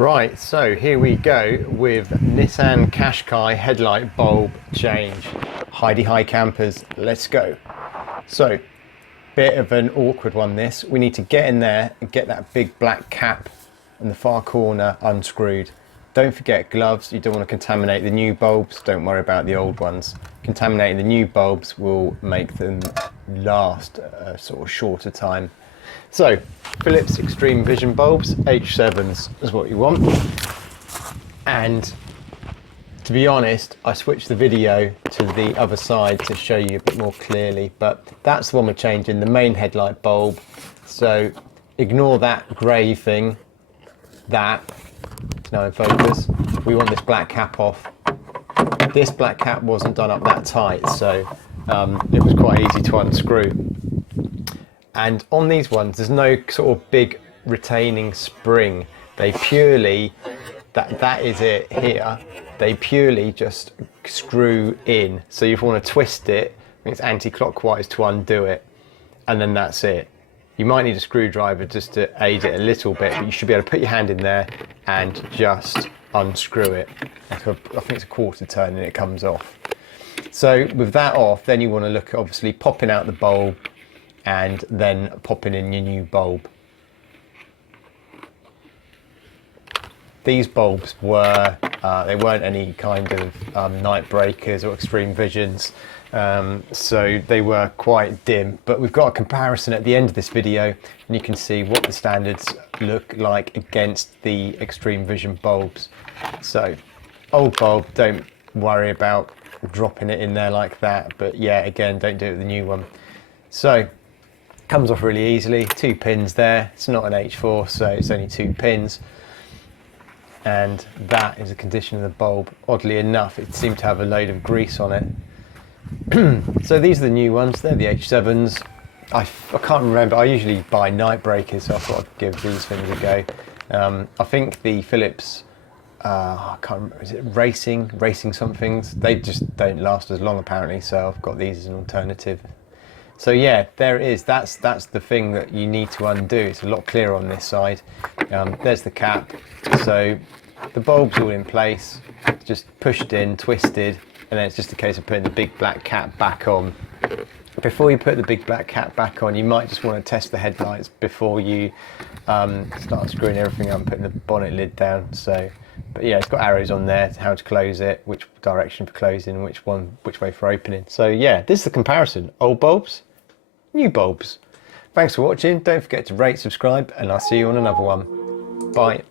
Right, so here we go with Nissan Qashqai headlight bulb change. Heidi High campers, let's go. So, bit of an awkward one this. We need to get in there and get that big black cap in the far corner unscrewed. Don't forget gloves, you don't want to contaminate the new bulbs, don't worry about the old ones. Contaminating the new bulbs will make them last a sort of shorter time. So, Philips X-tremeVision bulbs, H7s is what you want. And to be honest, I switched the video to the other side to show you a bit more clearly, but that's the one we're changing, the main headlight bulb. So ignore that grey thing, it's now in focus. We want this black cap off. This black cap wasn't done up that tight, so it was quite easy to unscrew. And on these ones, there's no sort of big retaining spring. They purely, that is it here, they purely just screw in. So if you want to twist it, it's anti-clockwise to undo it, and then that's it. You might need a screwdriver just to aid it a little bit, but you should be able to put your hand in there and just unscrew it. I think it's a quarter turn and it comes off. So with that off, then you want to look at obviously popping out the bulb and then popping in your new bulb. These bulbs were, they weren't any kind of night breakers or extreme visions, so they were quite dim, but we've got a comparison at the end of this video and you can see what the standards look like against the extreme vision bulbs. So old bulb, don't worry about dropping it in there like that, but yeah, again, don't do it with the new one. So comes off really easily, 2 pins there. It's not an H4, so it's only 2 pins. And that is the condition of the bulb. Oddly enough, it seemed to have a load of grease on it. So these are the new ones, they're the H7s. I can't remember, I usually buy night breakers, so I thought I'd give these things a go. I think the Philips, I can't remember, is it racing somethings? They just don't last as long apparently, so I've got these as an alternative. So yeah, there it is. That's the thing that you need to undo. It's a lot clearer on this side. There's the cap. So the bulb's all in place, just pushed in, twisted, and then it's just a case of putting the big black cap back on. Before you put the big black cap back on, you might just want to test the headlights before you start screwing everything up and putting the bonnet lid down. So, but yeah, it's got arrows on there how to close it, which direction for closing, and which way for opening. So yeah, this is the comparison. Old bulbs, new bulbs. Thanks for watching. Don't forget to rate, subscribe, and I'll see you on another one. Bye.